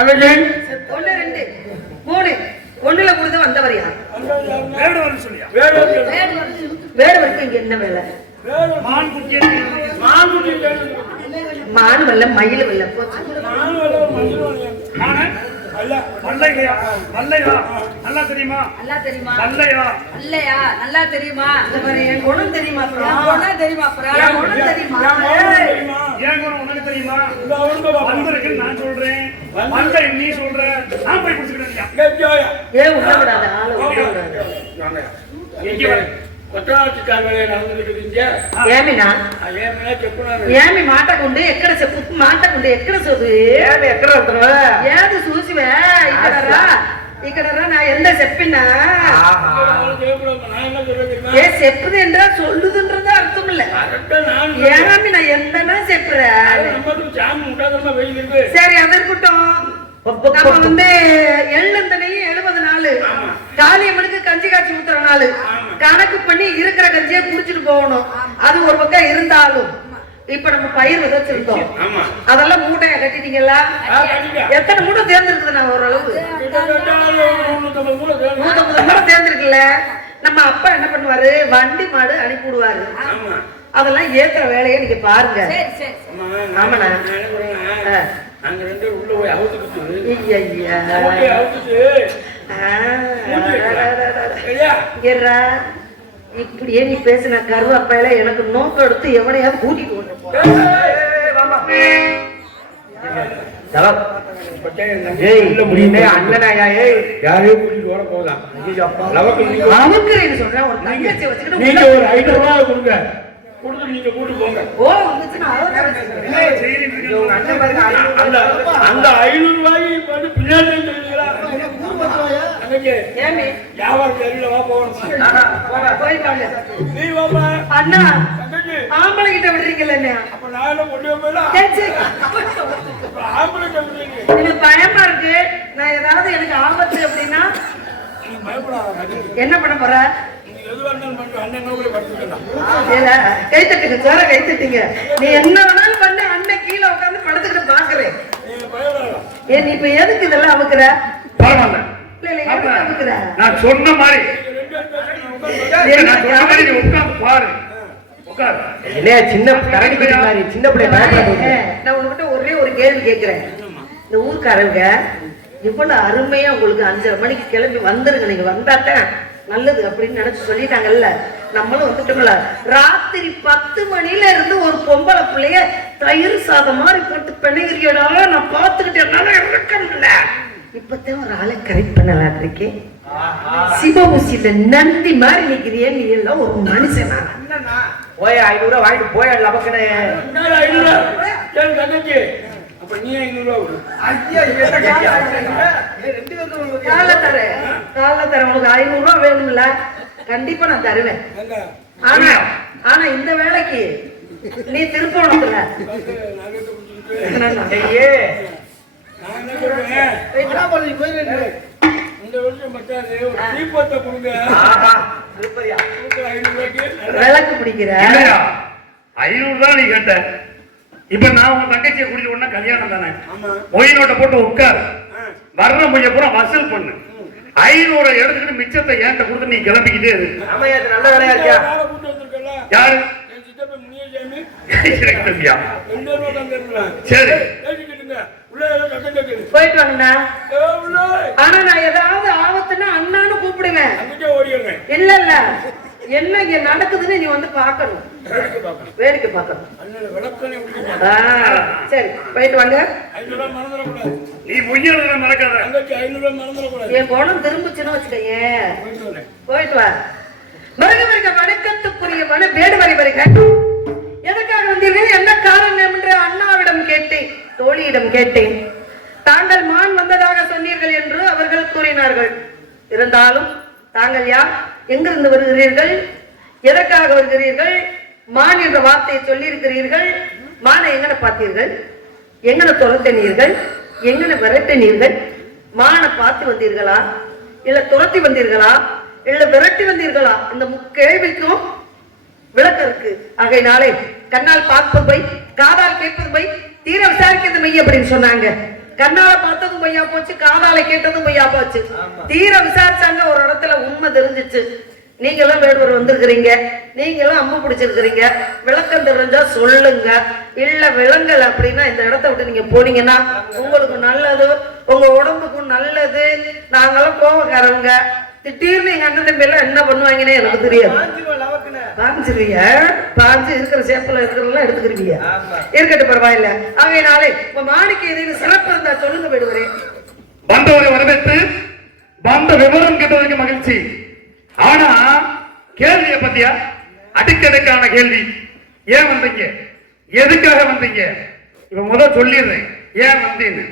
அங்கே 1 2 3 ஒண்ணுல கொடுத்து வந்தவர் யார்? வேடுவர் சொல்லியா? வேடுவருக்கு இங்க என்ன வேலை? மான் குட்டி மான் வல்ல மயில் வல்ல போச்சு. மல்லையா மல்லையா நல்லா தெரியுமா? நல்லா தெரியுமா? மல்லையா இல்லையா? நல்லா தெரியுமா? என் குணம் தெரியுமா? குணம் தெரியுமா? குணம் தெரியுமா? ஏன் குணம் உனக்கு தெரியுமா? வந்திருக்கு நான் சொல்றேன். வந்த நீ சொல்ற நான் போய் குடிச்சுக்கிறேன். ஏன் உள்ள விடாத ஆளு உள்ள விடாத. ఏమినా ఏమి మాట కొండే ఎక్కడ చెప్పు మాట కొండే ఎక్కడ చదువు ఏమి ఎక్కడ ఏది చూసివే ఇక్కడ రా నా ఎంత చెప్పినా ఏ చెప్పుదేంద్రా சொல்லுதுன்றத அர்த்தம் இல்ல ஏమి நான் என்னன்னா செப்புறேன் சரி அது இருக்கட்டும் நம்ம வந்து எள்ளந்தனையும் 70 நாள் காளியம்மனுக்கு கஞ்சி காய்ச்சி ஊத்துற நாள் கணக்கு பண்ணி இருக்கிற கஞ்சியை குடிச்சிட்டு போகணும். அது ஒரு பக்கம் இருந்தாலும் இப்ப நம்ம பயிர் விதைச்சிருந்தோம், அதெல்லாம் மூட்டையை கட்டிட்டீங்களா? எத்தனை மூட்டை தேர்ந்திருக்குது? நான் ஓரளவு 150 மூட்டை தேர்ந்திருக்குல்ல. நம்ம அப்பா என்ன பண்ணுவாரு, வண்டி மாடு அனுப்பி விடுவாரு. அதெல்லாம் ஏத்துற வேலையை நீங்க பாருங்க. ஆமாண்ணா அங்க ரெண்டு உள்ள போய் அவுத்துக்கிட்டு இப்படியே நீ பேசின கருவாப்பையில எனக்கு நோக்கம் எடுத்து எவனையாவது கூட்டிட்டு கொண்டு அண்ணனாயா யாரையும் கூட்டிட்டு ஓட போகலாம். அமுக்குறேன்னு சொல்றேன். ஒரு தங்கச்சி வச்சுக்கிட்டு நீங்க ஒரு 500 ரூபாய் கொடுங்க, கொடுத்து நீங்க கூட்டு போங்க. ஓ வந்துச்சுன்னா அந்த 500 ரூபாய் வந்து பின்னாடி சொல்லுங்களா? அண்ணா ஆம்பளை கிட்ட விடுறீங்கல்ல? எனக்கு பயமா இருக்கு. நான் ஏதாவது எனக்கு ஆபத்து அப்படின்னா என்ன பண்ண போற? கை தட்டுங்க சார, கை தட்டுங்க. நீ என்ன வேணாலும் பண்ண, அண்ணன் கீழே உட்காந்து படுத்துக்கிட்டு பாக்குறேன். ஏன் நீ இப்ப எதுக்கு இதெல்லாம் அமுக்குற? நான் சொன்ன மாதிரி பாரு. சின்ன சின்ன பிள்ளை நான் உங்ககிட்ட ஒரே ஒரு கேள்வி கேட்கிறேன். இந்த ஊர்க்காரங்க இவ்வளவு அருமையா உங்களுக்கு 5:30 மணிக்கு கிளம்பி வந்துருங்க, நீங்க வந்தாத்தான் நல்லது அப்படின்னு நினைச்சு சொல்லிட்டாங்கல்ல. நம்மளும் வந்துட்டோம்ல. ராத்திரி 10 மணில இருந்து ஒரு பொம்பளை பிள்ளைய தயிர் சாதம் மாதிரி போட்டு பெண்ணுகிறியோட நான் பார்த்துக்கிட்டேன்னால இருக்க முடியல. இப்பதான் ஒரு ஆளை கரெக்ட் பண்ணலாம் இருக்கேன். சிவபூசியில நந்தி மாதிரி நிக்கிறியே, நீ எல்லாம் ஒரு மனுஷனா? போய் 500 ரூபாய் வாங்கிட்டு போயிடலாம். அப்ப நீ 500 ரூபாய் கால தரேன். உங்களுக்கு 500 ரூபாய் வேணும்ல? கண்டிப்பா நான் தருவேன். ஆனா இந்த வேலைக்கு நீ திருப்பணத்துல விளக்கு பிடிக்கிற 500 தான் நீ கேட்ட. இப்ப நான் உன் தங்கச்சியை குடிச்சு உடனே கல்யாணம் தானே, மொய் நோட்டை போட்டு உட்கார், வர்ற மொய்ய பூரா வசூல் பண்ணு. 500 எடுத்துக்கிட்டு மிச்சத்தை ஏன்ட்ட கொடுத்து நீ கிளம்பிக்கிட்டே இரு. நல்ல வேலையா இருக்கியா? யாரு? சரி போயிட்டு வாங்கண்ணா. ஆனா நான் ஏதாவது ஆபத்துன்னா அண்ணான்னு கூப்பிடுவேன். இல்ல இல்ல என்ன இங்க நடக்குதுன்னு நீ வந்து பாக்கணும், வேடிக்கை பார்க்கணும். சரி போயிட்டு வாங்க. நீ முயல நடக்காத. என் குணம் திரும்பிச்சுன்னு வச்சுக்கோங்க. போயிட்டு வா. மருக வணக்கத்துக்குரிய மன வேடு வரை வருக. எதற்காக வந்தீர்கள், என்ன காரணம் என்று அண்ணாவிடம் கேட்டேன், தோழியிடம் கேட்டேன். தாங்கள் மான் வந்ததாக சொன்னீர்கள் என்று அவர்கள் கூறினார்கள். இருந்தாலும் தாங்கள் யார், எங்கிருந்து வருகிறீர்கள், எதற்காக வருகிறீர்கள், மான் என்ற வார்த்தையை சொல்லி இருக்கிறீர்கள். மானை எங்கன பார்த்தீர்கள், எங்கன துரத்தினீர்கள், எங்கன விரட்டினீர்கள்? மானை பார்த்து வந்தீர்களா, இல்ல துரத்தி வந்தீர்களா, இல்ல விரட்டி வந்தீர்களா? இந்த கேள்விக்கும் விளக்கம் இருக்கு. ஆகையினாலே கண்ணால் பார்ப்பது போய், காதால் கேட்பது போய், தீர விசாரிக்கிறது மெய் அப்படின்னு சொன்னாங்க. கண்ணால பார்த்ததும் பொய்யா போச்சு, காதால கேட்டதும் பொய்யா போச்சு. தீர விசாரிச்சாங்க, ஒரு இடத்துல உண்மை தெரிஞ்சிச்சு. நீங்களும் வேடுவர் வந்திருக்கிறீங்க, நீங்களும் அம்மு பிடிச்சிருக்கிறீங்க, விளக்கம் தெரிஞ்சா சொல்லுங்க. இல்ல விளங்கல் அப்படின்னா இந்த இடத்த விட்டு நீங்க போனீங்கன்னா உங்களுக்கு நல்லது, உங்க உடம்புக்கும் நல்லது. நாங்களும் கோபக்காரங்க, திடீர்னு எங்க அண்ணன் தம்பி எல்லாம் என்ன பண்ணுவாங்கன்னு எனக்கு தெரியாது. பாஞ்சிருவிய பாஞ்சு இருக்கிற சேப்பல இருக்கிறதெல்லாம் எடுத்துக்கிறீங்க, இருக்கட்டும் பரவாயில்ல. அவையினாலே உங்க மாணிக்க எதையும் சிறப்பு இருந்தா சொல்லுங்க வேடுவரே. வந்தவரை வரவேற்று வந்த விவரம் கேட்டதற்கு மகிழ்ச்சி. ஆனா கேள்வியை பத்தியா அடுக்கடுக்கான கேள்வி. ஏன் வந்தீங்க, எதுக்காக வந்தீங்க? இப்ப முதல் சொல்லிடுறேன் ஏன் வந்தீன்னு.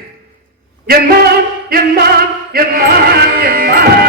என் மான் என் மான் என் மான் என் மான்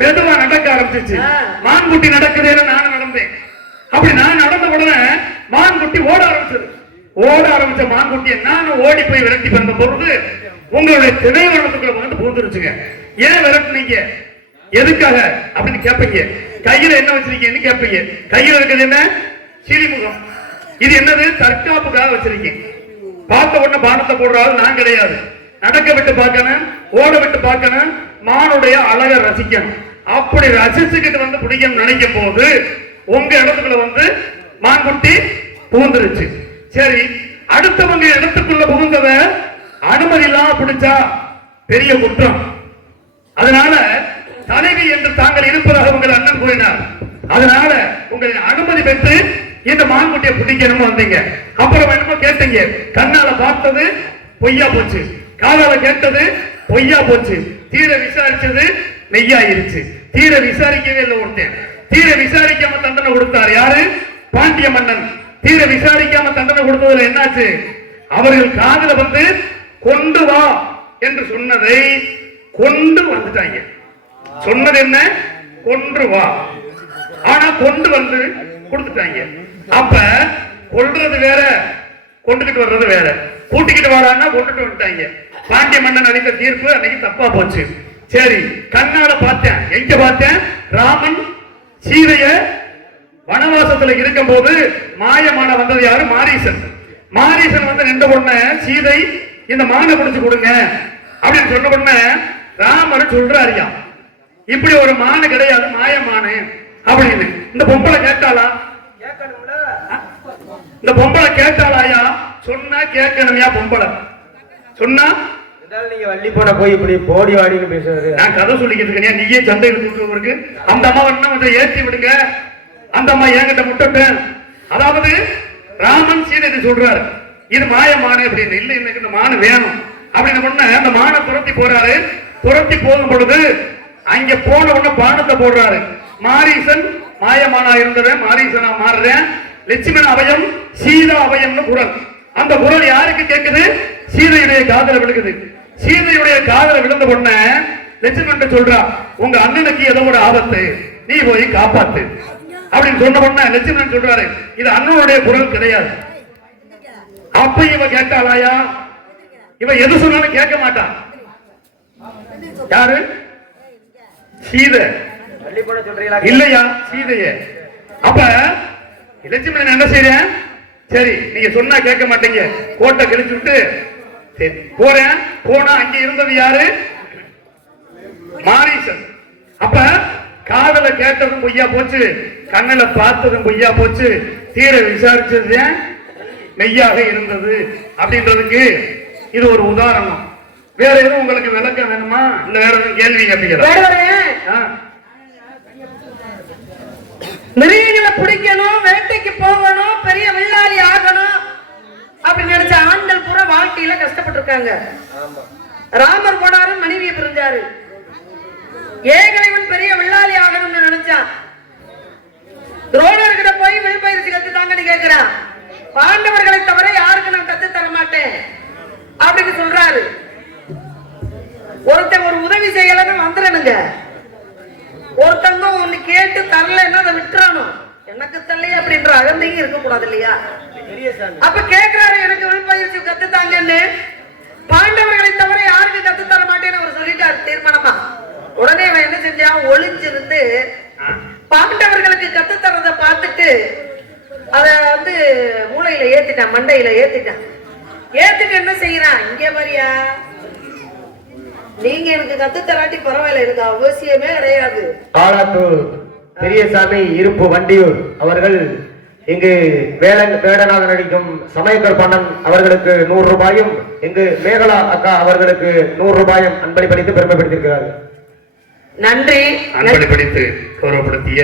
மெதுவா நடக்க ஆரம்பிச்சிச்சு. மான்குட்டி நடக்குதுன்னு நானும் நடந்தேன். அப்படி நான் நடந்த உடனே மான்குட்டி ஓட ஆரம்பிச்சது. ஓட ஆரம்பிச்ச மான்குட்டியை நானும் ஓடி போய் விரட்டி வந்த பொழுது உங்களுடைய திணைவனத்துக்குள்ள வந்து புகுந்துருச்சுங்க. ஏன் விரட்டுனீங்க, எதுக்காக அப்படின்னு கேட்பீங்க. கையில என்ன வச்சிருக்கீங்கன்னு கேட்பீங்க. கையில இருக்கிறது என்ன, சிலிமுகம். இது என்னது, தற்காப்புக்காக வச்சிருக்கீங்க. பார்த்த உடனே பானத்தை போடுறாரு நான் கிடையாது. நடக்க விட்டு பார்க்கணும், ஓட விட்டு பார்க்கணும், மானுடைய அழகை ரசிக்கணும். அப்படி ரசிச்சுக்கிட்டு வந்து பிடிக்கணும் நினைக்கும் போது உங்க இடத்துக்குள்ள வந்து மான்குட்டி புகுந்துருச்சு. சரி, அடுத்தவங்க இடத்துக்குள்ள புகுந்தத அனுமதி இல்லாம பிடிச்சா பெரிய குற்றம். அதனால தலைவி என்று தாங்கள் இருப்பதாக உங்கள் அண்ணன் கூறினார். அதனால உங்களின் அனுமதி பெற்று இந்த மான்குட்டியை பிடிக்கணும் வந்தீங்க. அப்புறம் என்னமோ கேட்டீங்க. கண்ணால பார்த்தது பொய்யா போச்சு, காதால கேட்டது பொய்யா போச்சு, தீர விசாரிச்சது மெய்யாயிருச்சு. தீர விசாரிக்கவே இல்லை ஒருத்தன். தீர விசாரிக்காம தண்டனை கொடுத்தார் யாரு, பாண்டிய மன்னன். தீர விசாரிக்காம தண்டனை கொடுத்ததுல என்னாச்சு, அவர்கள் காதல வந்து கொண்டு வா என்று சொன்னதை கொண்டு வந்துட்டாங்க. சொன்னது என்ன, கொன்று வா, ஆனா கொண்டு வந்து கொடுத்துட்டாங்க. அப்ப கொல்றது வேற, கொண்டுகிட்டு வர்றது வேற. கூட்டிக்கிட்டு வரான்னா கொண்டுட்டு வந்துட்டாங்க. பாண்டிய மன்னன் அளித்த தீர்ப்பு அன்னைக்கு தப்பா போச்சு. சரி, கண்ணால பார்த்தேன். எங்க பார்த்தேன், ராமன் சீதைய வனவாசத்துல இருக்கும் போது மாயமான வந்தது யாரு, மாரீசன். மாரீசன் வந்து நின்ற உடனே சீதை இந்த மானை பிடிச்சு கொடுங்க அப்படின்னு சொன்ன உடனே ராமர் சொல்றாரியா, இப்படி ஒரு மானு கிடையாது, மாயமானு அப்படின்னு. இந்த பொம்பளை கேட்டாளா, இந்த பொம்பளை கேட்டாளாயா, சொன்னா கேட்கணும்யா. பொம்பளை சொன்னா நீங்க வள்ளி போன போய் இப்படி போடி வாடின்னு பேசுறது. நான் கதை சொல்லிக்கிட்டு இருக்கேன், நீயே சந்தை இருக்கு. அந்த அம்மா என்ன கொஞ்சம் ஏற்றி விடுங்க, அந்த அம்மா என்கிட்ட முட்டட்டும். அதாவது ராமன் சீதை சொல்றாரு, இது மாய மானு அப்படின்னு. இல்ல, எனக்கு இந்த மானு வேணும் அப்படின்னு சொன்ன அந்த மானை துரத்தி போறாரு. துரத்தி போகும் பொழுது அங்க போன உடனே பானத்தை போடுறாரு. மாரீசன் மாயமானா இருந்தவன் மாரீசனா மாறுறேன். லட்சுமண அபயம் சீதா அபயம்னு குரல். அந்த குரல் யாருக்கு கேட்குது? சீதையுடைய காதல விழுகுது. சீதையுடைய காதல விழுந்த உடனே லட்சுமணன் சொல்றா, உங்க அண்ணனுக்கு ஏதோ ஒரு ஆபத்து, நீ போய் காப்பாத்து அப்படின்னு சொன்ன உடனே லட்சுமணன் சொல்றாரு, இது அண்ணனுடைய குரல் கிடையாது. அப்ப இவ கேட்டாளாயா? இவ எது சொன்னாலும் கேட்க மாட்டான். யாரு? சீதை. வள்ளி போன சொல்றீங்களா? இல்லையா, சீதைய. அப்ப லட்சுமணன் என்ன செய்யறேன்? சரி, நீங்க சொன்னா கேட்க மாட்டீங்க, கோட்டை கழிச்சு விட்டு சரி போறேன். போனா அங்க இருந்தது யாரு? மாரீசன். அப்ப காதல கேட்டதும் பொய்யா போச்சு, கண்ணுல பார்த்ததும் பொய்யா போச்சு, தீர விசாரிச்சது மெய்யாக இருந்தது அப்படின்றதுக்கு இது ஒரு உதாரணம். வேற எதுவும் உங்களுக்கு விளக்கம் வேணுமா? இல்ல வேற எதுவும் கேள்வி கேட்பீங்களா? மிருகங்களை பிடிக்கணும், வேட்டைக்கு போகணும், பெரிய வில்லாளி ஆகணும் அப்படின்னு நினைச்ச ஆண்கள் பூரா வாழ்க்கையில கஷ்டப்பட்டு இருக்காங்க. ராமர் போனாரு, மனைவியை பிரிஞ்சாரு. ஏகலைவன் பெரிய வில்லாளி ஆகணும்னு நினைச்சான். துரோணர்கிட்ட போய் வில் பயிற்சி கத்துத்தாங்கன்னு கேட்கிறான். பாண்டவர்களை தவிர யாருக்கு நான் கத்து தர மாட்டேன் அப்படின்னு சொல்றாரு. ஒருத்தன் ஒரு உதவி செய்யலன்னு வந்துடணுங்க. ஒருத்தங்க ஒண்ணு கேட்டு தரலன்னா அதை விட்டுறணும். எனக்கு தரலையே அப்படின்ற அகந்தையும் இருக்க கூடாது இல்லையா? அப்ப கேட்கிறாரு, எனக்கு வில்பயிற்சி கத்துத்தாங்கன்னு. பாண்டவர்களை தவிர யாருக்கு கத்து தர மாட்டேன்னு அவர் சொல்லிட்டாரு தீர்மானமா. உடனே அவன் என்ன செஞ்சான்? ஒளிஞ்சிருந்து பாண்டவர்களுக்கு கத்து தரதை பார்த்துட்டு அத வந்து மூளையில ஏத்திட்டான், மண்டையில ஏத்திட்டான். ஏத்துட்டு என்ன செய்யறான்? இங்க வரியா, நீங்க எனக்கு கத்து தராட்டி பரவாயில்ல, எனக்கு அவசியமே கிடையாது. ஆலாத்தூர் பெரியசாமி இருப்பு வண்டியூர் அவர்கள் இங்கு வேடனாக நடிக்கும் சமயக்கர் பண்ணன் அவர்களுக்கு 100 ரூபாயும், இங்கு மேகலா அக்கா அவர்களுக்கு 100 ரூபாயும் அன்பளிப்பளித்து பெருமைப்படுத்தியிருக்கிறார்கள். நன்றி. அன்பளிப்பளித்து கௌரவப்படுத்திய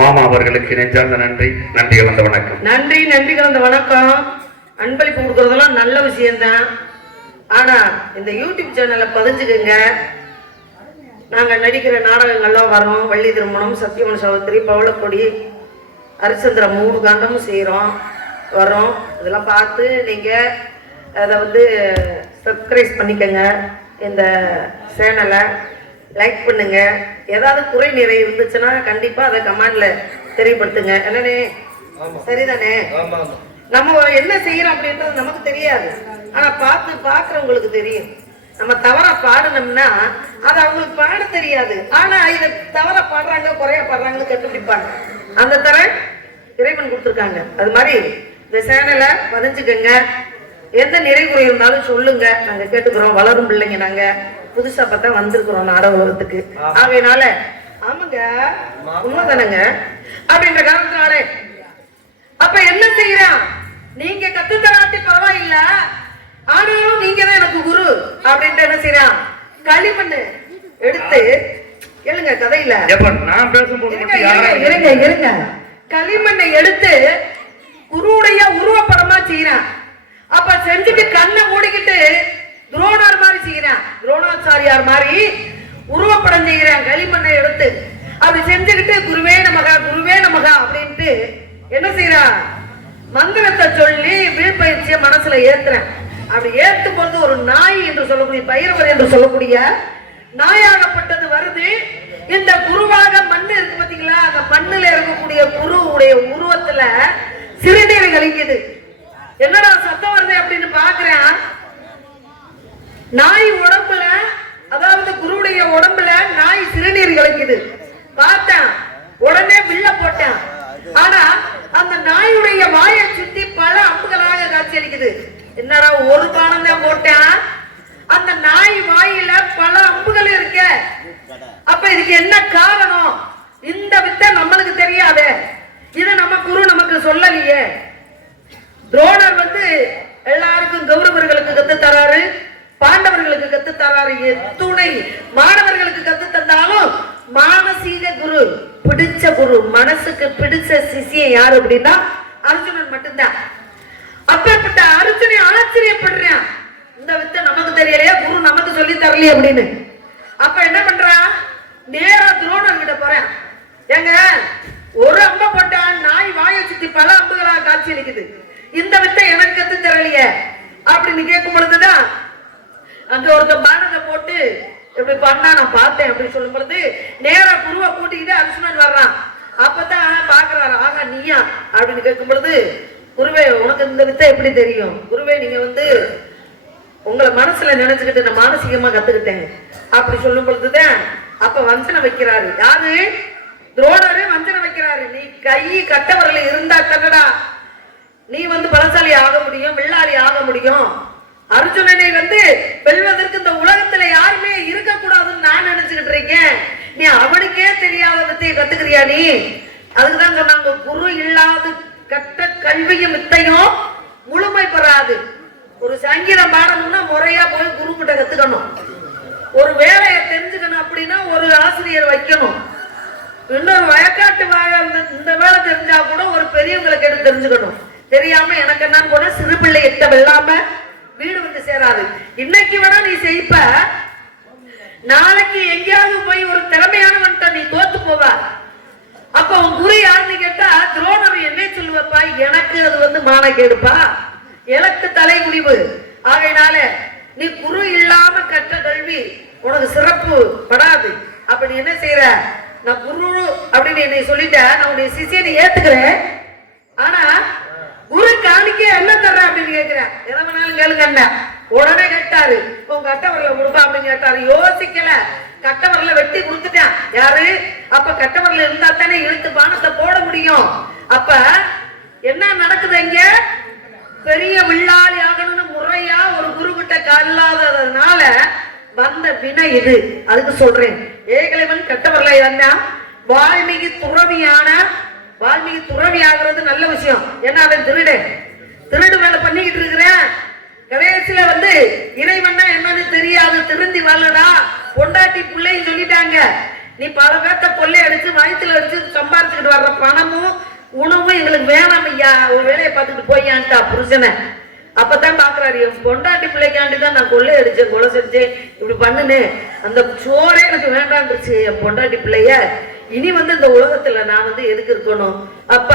மாமா அவர்களுக்கு நெஞ்சார்ந்த நன்றி. நன்றி கலந்த வணக்கம். நன்றி, நன்றி கலந்த வணக்கம். அன்பளிப்பு கொடுக்கறதெல்லாம் நல்ல விஷயம்தான். ஆனா இந்த யூடியூப் சேனலை பதிஞ்சுக்குங்க. நாங்க நடிக்கிற நாடகங்கள்லாம் வரோம். வள்ளி திருமணம், சத்தியமன் சகோதரி, பவளக்கொடி, ஹரிச்சந்திர 3 காண்டமும் செய்யறோம், வரோம். இதெல்லாம் பார்த்து நீங்க அதை வந்து சப்ஸ்கிரைப் பண்ணிக்கங்க. இந்த சேனலை லைக் பண்ணுங்க. ஏதாவது குறை நிறை இருந்துச்சுன்னா கண்டிப்பா அதை கமெண்ட்ல தெரியப்படுத்துங்க. என்னன்னே? சரிதானே? நம்ம என்ன செய்யறோம் அப்படின்றது நமக்கு தெரியாது, ஆனா பாக்குறவங்களுக்கு தெரியும். நம்ம தவறா பாடணும்னா அது அவங்களுக்கு பாட தெரியாது, ஆனா இதை தவற பாடுறாங்க, குறைய பாடுறாங்கன்னு கண்டுபிடிப்பாங்க. அந்த தர இறைவன் கொடுத்துருக்காங்க. அது மாதிரி இந்த சேனலை பதிஞ்சுக்கங்க. எந்த நிறை குறை இருந்தாலும் சொல்லுங்க, நாங்க கேட்டுக்கிறோம். வளரும் பிள்ளைங்க, நாங்க புதுசா பார்த்தா வந்திருக்கிறோம் நாடக உலகத்துக்கு. ஆகையினால ஆமாங்க, உண்மைதானங்க அப்படின்ற காரணத்தினாலே அப்ப என்ன செய்யறான்? நீங்க கத்துத்தராட்டி பரவாயில்ல, ஆனாலும் நீங்க தான் எனக்கு குரு அப்படின்ட்டு என்ன செய்யறான்? களிமண் எடுத்து எழுங்க கதையில நான் பேசும்போது இருங்க களிமண்ணை எடுத்து குருவுடைய உருவப்படமா செய்யறான். அப்ப செஞ்சுட்டு கண்ணை மூடிக்கிட்டு துரோணர் மாதிரி செய்யறான், துரோணாச்சாரியார் மாதிரி உருவப்படம் செய்யறான் களிமண்ணை எடுத்து. அப்படி செஞ்சுக்கிட்டு குருவே நமகா குருவே நமகா அப்படின்ட்டு என்ன செய்யறான்? மந்திரத்தை சொல்லி வில்பயிற்சிய மனசுல ஏத்துறேன். அப்படி ஏத்தும் பொழுது ஒரு நாய் என்று சொல்லக்கூடிய பைரவர் என்று சொல்லக்கூடிய நாயாகப்பட்டது வருது. இந்த குருவாக மண்ணு இருக்கு பாத்தீங்களா, அந்த மண்ணுல இருக்கக்கூடிய குருவுடைய உருவத்துல சிறுநீர் கழிக்குது. என்னடா சத்தம் வருது அப்படின்னு பாக்குறேன். நாய் உடம்புல, அதாவது குருவுடைய உடம்புல நாய் சிறுநீர் கழிக்குது. பார்த்தேன், உடனே வில்ல போட்டேன். ஆனா அந்த நாயுடைய வாயை சுத்தி பல அம்புகளாக காட்சி அளிக்குது. என்னடா ஒரு பானம் தான் போட்டேன், அந்த நாய் வாயில பல அம்புகள் இருக்க. அப்ப இதுக்கு என்ன காரணம்? இந்த வித்தை நம்மளுக்கு தெரியாது, இது நம்ம குரு நமக்கு சொல்லலையே. துரோணர் வந்து எல்லாருக்கும் கௌரவர்களுக்கு கத்து தராரு, பாண்டவ மாணவர்களுக்கு கத்து தந்தாலும் மானசீக குரு, பிடிச்ச குரு, மனசுக்கு பிடிச்ச சிஷியன் யாரு அப்படின்னா அர்ஜுனன் மட்டும்தான். அப்பேற்பட்ட அர்ஜுனை ஆச்சரியப்படுறான். இந்த வித்தை நமக்கு தெரியலையா, குரு நமக்கு சொல்லி தரலையே அப்படின்னு. அப்ப என்ன பண்றான், நேரா துரோணர் கிட்ட போறேன். ஏங்க, ஒரு அம்பை போட்டான், நாய் வாயை சுத்தி பல அம்புகளா காட்சி அளிக்குது, இந்த வித்தை எனக்கு கத்து தரலையே அப்படின்னு கேட்கும் பொழுதுதான் அங்க ஒருத்த பானத்தை போட்டு இப்படி பண்ணா நான் பார்த்தேன் அப்படின்னு சொல்லும் பொழுது நேரா குருவை கூட்டிக்கிட்டு அர்ஜுனன் வர்றான். அப்பதான் பாக்குறாரு, ஆகா நீயா அப்படின்னு கேட்கும் பொழுது, குருவே உனக்கு இந்த வித்தை எப்படி தெரியும்? குருவே நீங்க உங்களை மனசுல நினைச்சுக்கிட்டு நான் மானசீகமா கத்துக்கிட்டேன் அப்படி சொல்லும் பொழுதுதான் அப்ப வஞ்சனை வைக்கிறாரு. யாரு? துரோணரே வஞ்சனை வைக்கிறாரு. நீ கை கட்டவரல இருந்தா தன்னடா நீ பலசாலி ஆக முடியும், வெள்ளாளி ஆக முடியும். அர்ஜுனனை வெல்வதற்கு இந்த உலகத்துல யாருமே இருக்கக்கூடாதுன்னு நான் நினைச்சுக்கிட்டு இருக்கேன். நீ அவனுக்கே தெரியாத வித்தையை கத்துக்கிறியா நீ? அதுக்குதான் சொன்னாங்க, குரு இல்லாத கட்ட கல்வியும் வித்தையும் முழுமை பெறாது. ஒரு சங்கீதம் பாடணும்னா முறையா போய் குரு கிட்ட கத்துக்கணும். ஒரு வேலையை தெரிஞ்சுக்கணும் அப்படின்னா ஒரு ஆசிரியர் வைக்கணும். இன்னொரு வயக்காட்டு இந்த வேலை தெரிஞ்சா கூட ஒரு பெரியவங்களை கேட்டு தெரிஞ்சுக்கணும். தெரியாம எனக்கு என்னன்னு போனா சிறு பிள்ளை எட்ட வெல்லாம வீடு சேராது. இன்னைக்கு வேணா நீ செய்ப்ப, நாளைக்கு எங்கேயாவது போய் ஒரு திறமையானவன்ட்ட நீ தோத்து போவ. அப்ப உன் குரு யாருன்னு கேட்டா துரோணர் என்ன சொல்லுவப்பா, எனக்கு அது மான கேடுப்பா, எனக்கு தலை முடிவு. ஆகையினால நீ குரு இல்லாம கற்ற கல்வி உனக்கு சிறப்பு படாது. அப்படி என்ன செய்யற, நான் குரு அப்படின்னு என்னை சொல்லிட்ட, நான் உன்னுடைய சிஷியனை ஏத்துக்கிறேன். ஆனா குரு காணிக்க என்ன தர்ற அப்படின்னு கேட்கிறேன். எதை வேணாலும் கேளுங்க. உடனே கேட்டாரு, உங்க கட்டவரல கொடுப்பா அப்படின்னு கேட்டாரு. யோசிக்கல, கட்டவரல வெட்டி கொடுத்துட்டான். யாரு? அப்ப கட்டவரல இருந்தா தானே இழுத்து பானத்தை போட முடியும். அப்ப என்ன நடக்குது இங்க? பெரிய வில்லாளி ஆகணும்னு முறையா ஒரு குரு கிட்ட கல்லாததுனால வந்த வினை இது. அதுக்கு சொல்றேன், ஏகலைவன் கட்டவரல இருந்தா வால்மீகி துறவியான, வால்மீகி துறவி ஆகிறது நல்ல விஷயம். ஏன்னா அவன் திருடு வேலை பண்ணிக்கிட்டு இருக்கிறேன். கடைசியில இறைவன்னா என்னன்னு தெரியாது, திருந்தி வரலடா, பொண்டாட்டி பிள்ளைன்னு சொல்லிட்டாங்க. நீ பல பேர்த்த கொள்ளை அடிச்சு வயிற்றுல அடிச்சு சம்பாதிச்சுக்கிட்டு வர்ற பணமும் உணவும் எங்களுக்கு வேணாம் ஐயா, ஒரு வேலையை பார்த்துட்டு போய்யான்ட்டா புருஷனை. அப்பதான் பாக்குறாரு, என் பொண்டாட்டி பிள்ளைக்காண்டிதான் நான் கொள்ளை அடிச்சேன், கொலை செஞ்சேன், இப்படி பண்ணுன்னு. அந்த சோறே எனக்கு வேண்டான்ருச்சு என் பொண்டாட்டி பிள்ளைய. இனி இந்த உலகத்துல நான் எதுக்கு இருக்கணும்? அப்ப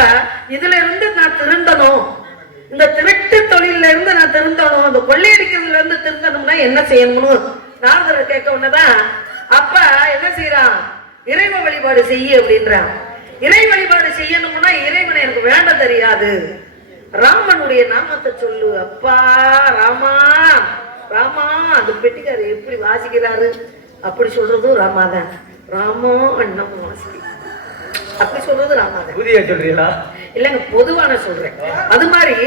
இதுல இருந்து நான் திருந்தணும், இந்த திருட்டு தொழில இருந்து நான் திருந்தணும், இந்த கொள்ளையடிக்கிறதுல இருந்து திருந்தணும்னா என்ன செய்யணும்னு நாரதரை கேட்க உடனேதான் அப்ப என்ன செய்யறான், இறைவ வழிபாடு செய்ய அப்படின்றான். இறை வழிபாடு செய்யணும்னா இறைவனை எனக்கு வேண்ட தெரியாது, ராமனுடைய நாமத்தை சொல்லு. அப்பா ராமா ராமா, அந்த பெட்டிக்காரு எப்படி வாசிக்கிறாரு அப்படி சொல்றதும் ராமாதான். ராமோ அண்ணம் வாசி அப்படி சொல்றது ராமாதான். புதிய சொல்றீங்களா? இல்லங்க, பொதுவான சொல்றேன். அது மாதிரி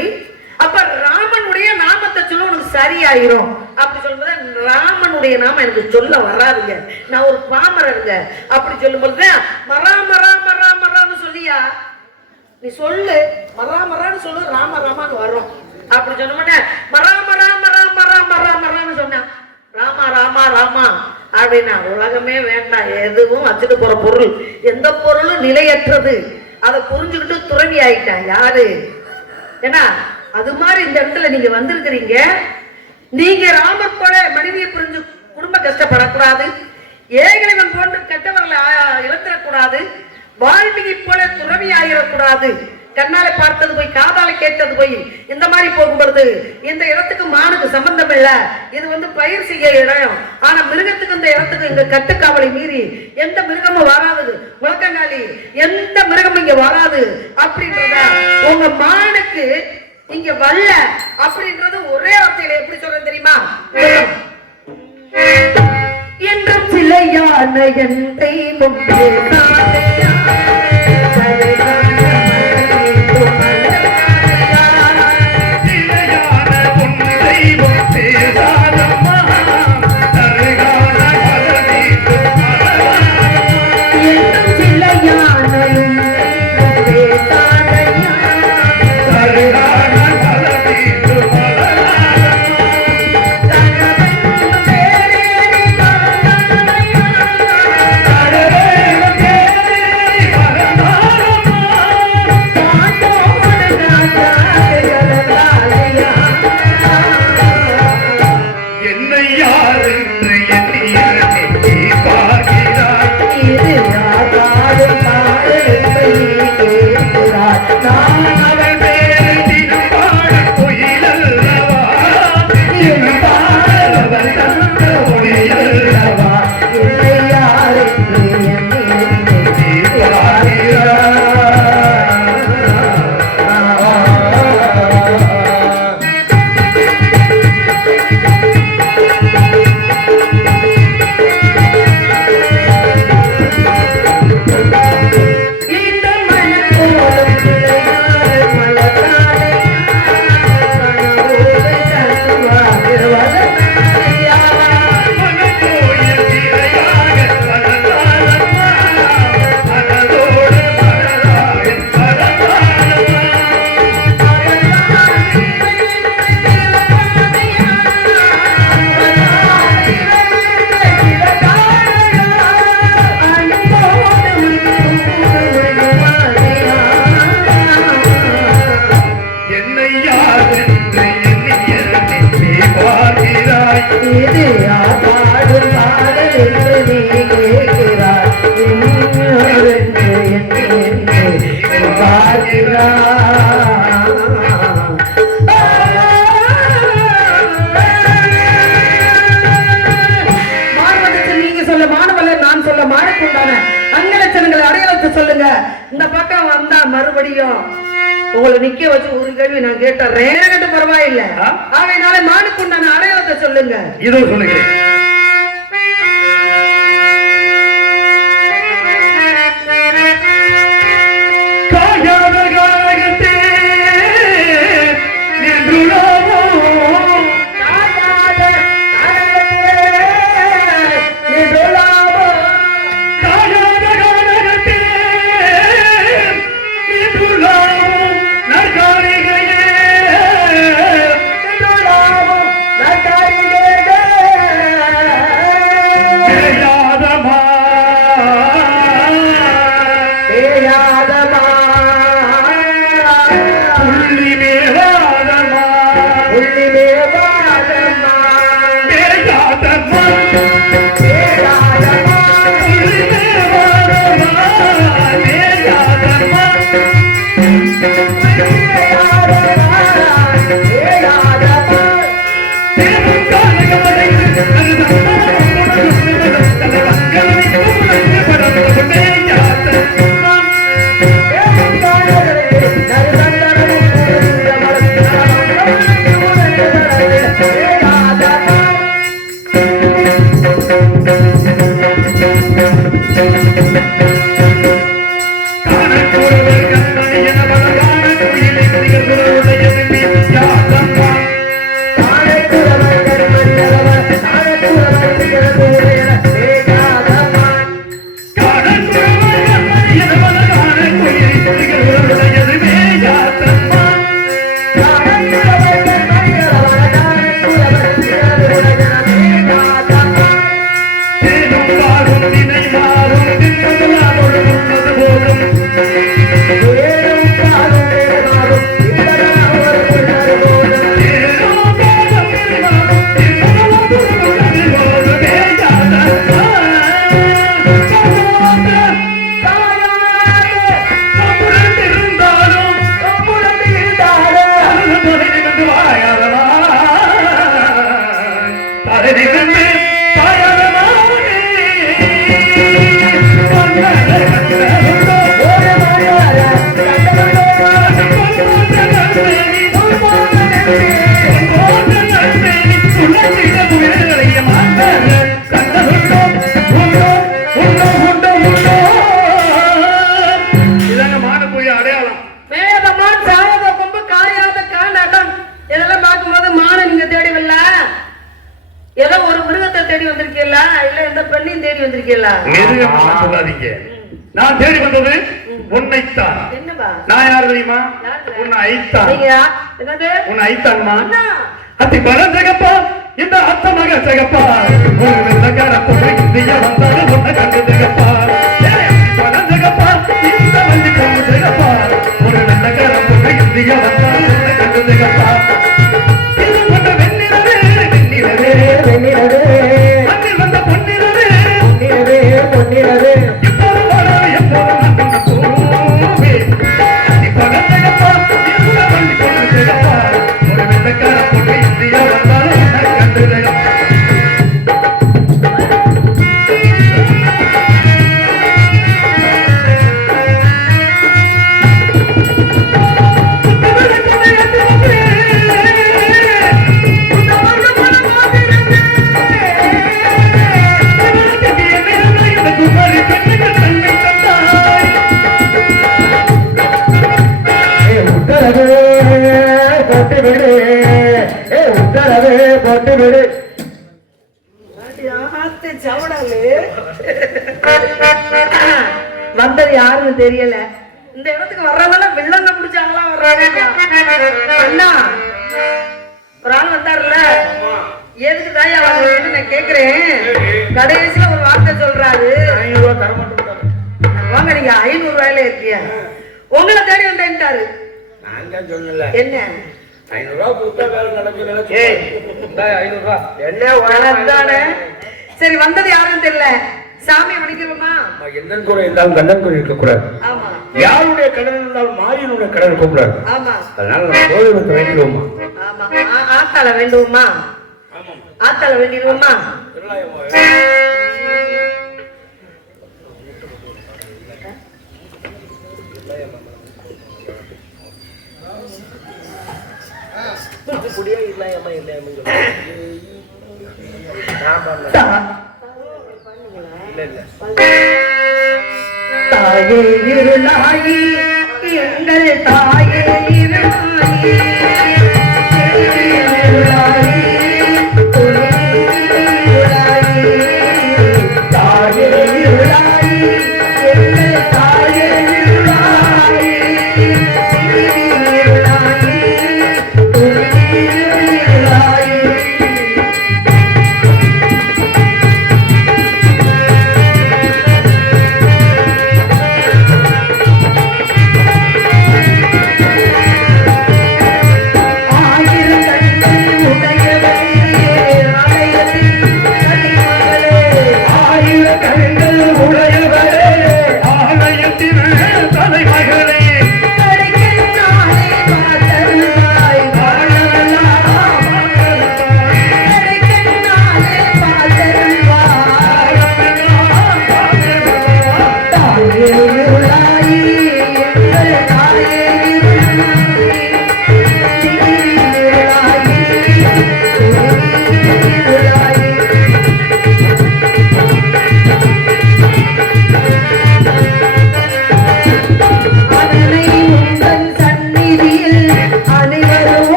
அப்ப ராமனுடைய நாமத்தை சொல்ல உனக்கு சரியாயிரும் அப்படி சொல்லும்போது, ராமனுடைய நாமம் எனக்கு சொல்ல வராதுங்க, நான் ஒரு பாமரருங்க அப்படி சொல்லும்போது மரா மரா மரா மரான்னு சொல்லியா நீ சொல்லு, மரா மரான்னு சொல்லு, ராம ராமான்னு வரும். அப்படி சொல்ல மாட்டேன், மரா மரா மரா மரா மரா மரான்னு சொன்னேன், ராமா ராமா ராமா அப்படின்னா உலகமே வேண்டாம். எதுவும் வச்சுட்டு போற பொருள், எந்த பொருளும் நிலையற்றது, அதை புரிஞ்சுக்கிட்டு துறவி ஆயிட்டான். யாரு? ஏன்னா அது மாதிரி இந்த இடத்துல நீங்க வந்திருக்கிறீங்க. நீங்க ராமர் போல மனைவியை புரிஞ்சு குடும்ப கஷ்டப்படக்கூடாது, ஏகலைவன் போன்று கெட்டவர்களை இழந்துடக்கூடாது, வால்மீகி போல துறவி ஆயிடக்கூடாது. கண்ணால பார்த்தது போய் காதால கேட்டது போய் இந்த மாதிரி போகும்பொழுது இந்த இடத்துக்கு மானுக்கு சம்பந்தம் இல்ல. இது பயிர் செய்ய இடம். ஆனா மிருகத்துக்கு இந்த இடத்துக்கு இங்க கட்டுக்காவலை மீறி எந்த மிருகமும் வராது, முழக்கங்காலி எந்த மிருகமும் இங்க வராது அப்படின்றத உங்க மானுக்கு இங்க வரல அப்படின்றது ஒரே வார்த்தையில எப்படி சொல்றேன் தெரியுமா? என்றும் சிலையான என் தெய்வம் உண்டான அங்கலட்சணங்களை அடையாளத்தை சொல்லுங்க. இந்த பக்கம் வந்தா மறுபடியும் உங்களை நிக்க வச்சு ஒரு கேள்வி நான் கேட்டுறேன். கேட்டு பரவாயில்லை. ஆகையினால மானுக்கு உண்டான அடையாளத்தை சொல்லுங்க. இதோ சொல்லுகிறேன். நான் தேடி வந்தது உன்னைத்தான். நான் யார் தெரியுமா? உன்னை ஐத்தான். உன்னை ஐத்தான்மா. அத்தி பரம் ஜெகப்பா இந்த அத்த மக ஜெகப்பா ஒரு நகரப்பு இந்தியா வந்தாலும் உன்னை கண்டு ஜெகப்பா பரம் ஜெகப்பா இந்த வண்டி கொண்டு ஜெகப்பா ஒரு நகரப்பு இந்தியா வந்தாலும் உன்னை கண்டு ஜெகப்பா இது கொண்ட வெண்ணிலவே வெண்ணிலவே வெண்ணிலவே மண்ணில் வந்த பொன்னிலவே பொன்னிலவே பொன்னிலவே இப்போது வாழவே எப்போது நான் கொண்டு போவே இப்போது ஜெகப்பா இந்த வண்டி கொண்டு ஜெகப்பா ஒரு நகரப்பு இந்தியா வந்தாலும் உன்னை கண்டு ஜெகப்பா வந்தது யாருன்னு தெரியல. இந்த இடத்துக்கு வர்றதெல்லாம் வில்லங்க பிடிச்சாங்களா வர்றாங்க. அண்ணா ஒரு ஆள் வந்தாருல்ல, எதுக்கு தாயா வாங்குறீங்கன்னு நான் கேக்குறேன். கடைசியில ஒரு வார்த்தை சொல்றாரு, 500 ரூபாய் தர மாட்டேன். வாங்க நீங்க 500 ரூபாயில இருக்கீங்க, உங்களை தேடி வந்தேன்ட்டாரு. நான் தான் சொன்னல என்ன 500 ரூபாய் கொடுத்தா வேலை நடக்குது. 500 ரூபாய் என்ன தானே. சரி வந்தது யாருன்னு தெரியல, சாமியை வணங்கிடுவோமா? என்னன்னு கூட இருந்தாலும் கண்ணன் கூட இருக்கக்கூடாது. ஆமா யாருடைய கடன் இருந்தாலும் மாரியனுடைய கடன் இருக்கக்கூடாது. ஆமா அதனால நம்ம கோயிலுக்கு வேண்டிடுவோமா? ஆமா ஆத்தால வேண்டுவோமா? ஆத்தால வேண்டிடுவோமா? தாயே இருளாயி எங்கள் தாயே இருளாயி தாயே இருளாயி எங்கள் தாயே இருளாயி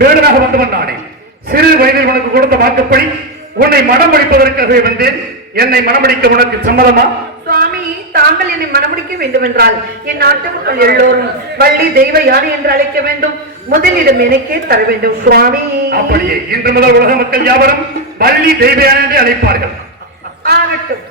வேடனாக வந்தவன் நானே. சிறு வயதில் உனக்கு கொடுத்த வாக்குப்படி உன்னை மணமடிப்பதற்காக வந்தேன். என்னை மணமடிக்க உனக்கு சம்மதமா? சுவாமி, தாங்கள் என்னை மணமுடிக்க வேண்டும் என்றால் என் நாட்டு மக்கள் எல்லோரும் வள்ளி தெய்வ யானை என்று அழைக்க வேண்டும். முதலிடம் எனக்கே தர வேண்டும் சுவாமி. அப்படியே இன்று முதல் உலக மக்கள் யாவரும் வள்ளி தெய்வ யானை என்று அழைப்பார்கள். ஆகட்டும்.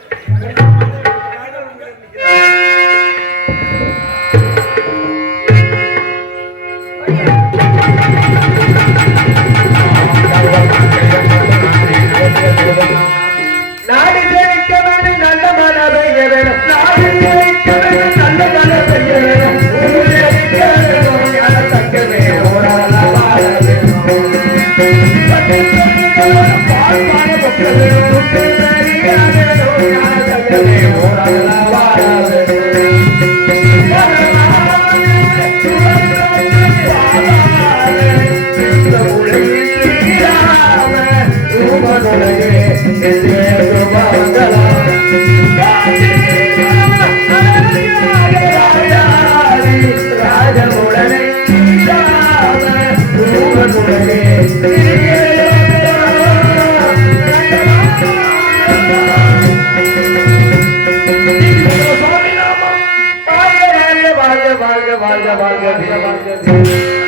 நாடு ஜெயிக்க வேணும், நல்ல மழை பெய்ய வேணும். நாடு ஜெயிக்க வேணும், நல்ல மழை பெய்ய வேணும். ஊர் ஜெயிக்க வேணும், ஞான தங்கமே ஓராளா வாழ வேணும். பட்டு தங்கங்களும் பால்பான மக்கள் வேணும். துட்டு சரியாக வேணும், ஞான தங்கமே ஓராளா வாழ வேணும். வாழ்க வாழ்க வாழ்க வாழ்க வாழ்க வாழ்க.